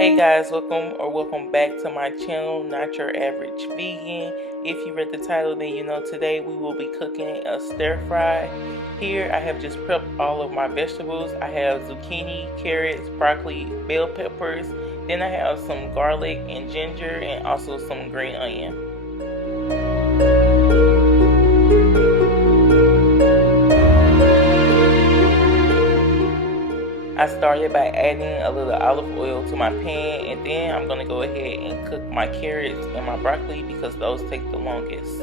Hey guys, welcome back to my channel, Not Your Average Vegan. If you read the title, then you know today we will be cooking a stir fry. Here I have just prepped all of my vegetables. I have zucchini, carrots, broccoli, bell peppers. Then I have some garlic and ginger and also some green onion. I started by adding a little olive oil to my pan, and then I'm going to go ahead and cook my carrots and my broccoli because those take the longest.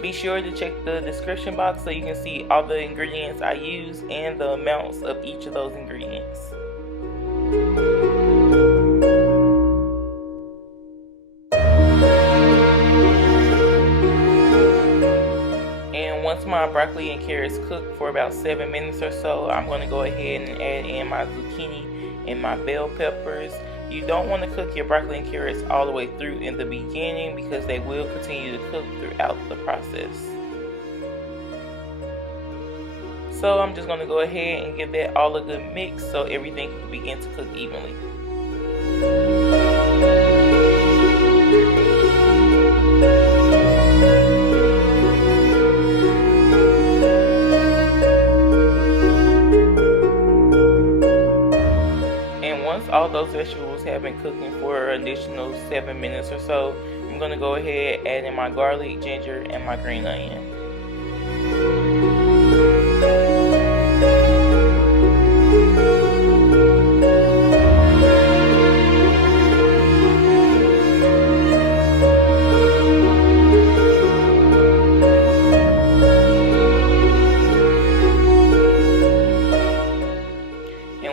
Be sure to check the description box so you can see all the ingredients I use and the amounts of each of those ingredients. Once my broccoli and carrots cook for about 7 minutes or so, I'm going to go ahead and add in my zucchini and my bell peppers. You don't want to cook your broccoli and carrots all the way through in the beginning because they will continue to cook throughout the process. So I'm just going to go ahead and give that all a good mix so everything can begin to cook evenly. All those vegetables have been cooking for an additional 7 minutes or so, I'm going to go ahead and add in my garlic, ginger, and my green onion.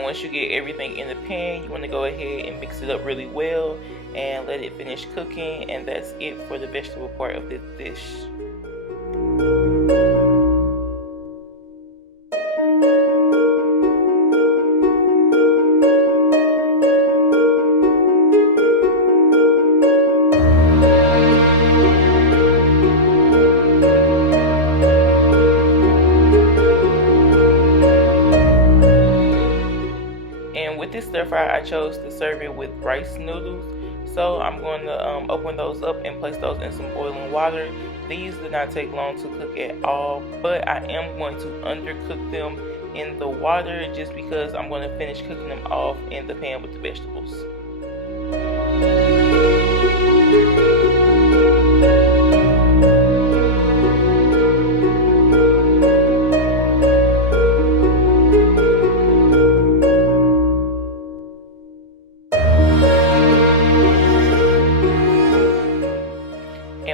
Once you get everything in the pan, you want to go ahead and mix it up really well and let it finish cooking, and that's it for the vegetable part of this dish. With this stir fry, I chose to serve it with rice noodles. So I'm going to open those up and place those in some boiling water. These do not take long to cook at all, but I am going to undercook them in the water just because I'm going to finish cooking them off in the pan with the vegetables.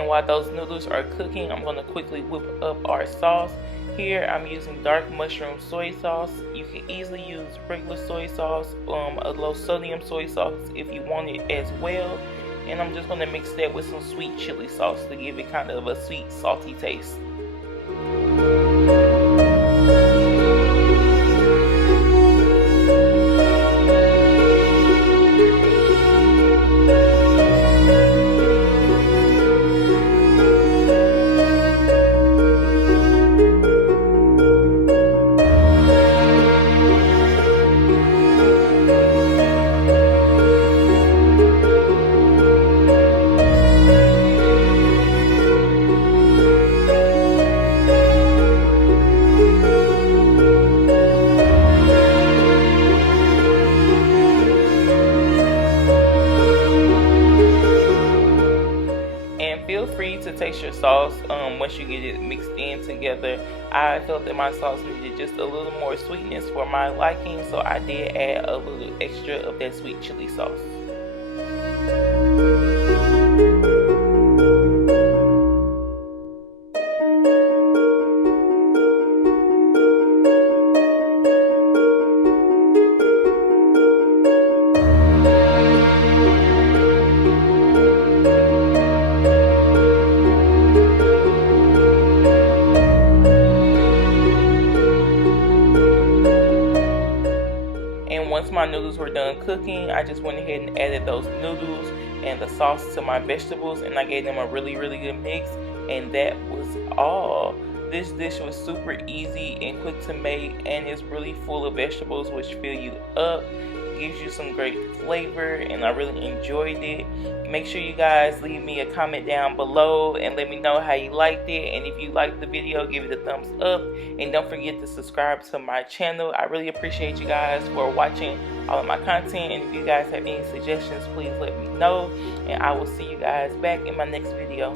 While those noodles are cooking, I'm going to quickly whip up our sauce. Here I'm using dark mushroom soy sauce. You can easily use regular soy sauce, a low sodium soy sauce if you want it as well. And I'm just going to mix that with some sweet chili sauce to give it kind of a sweet, salty taste. Feel free to taste your sauce once you get it mixed in together. I felt that my sauce needed just a little more sweetness for my liking, so I did add a little extra of that sweet chili sauce. Once my noodles were done cooking, I just went ahead and added those noodles and the sauce to my vegetables, and I gave them a really good mix, and that was all. this dish was super easy and quick to make, and it's really full of vegetables which fill you up, gives you some great flavor, and I really enjoyed it. Make sure you guys leave me a comment down below and let me know how you liked it, and if you liked the video, give it a thumbs up, and don't forget to subscribe to my channel. I really appreciate you guys for watching all of my content, and if you guys have any suggestions, please let me know, and I will see you guys back in my next video.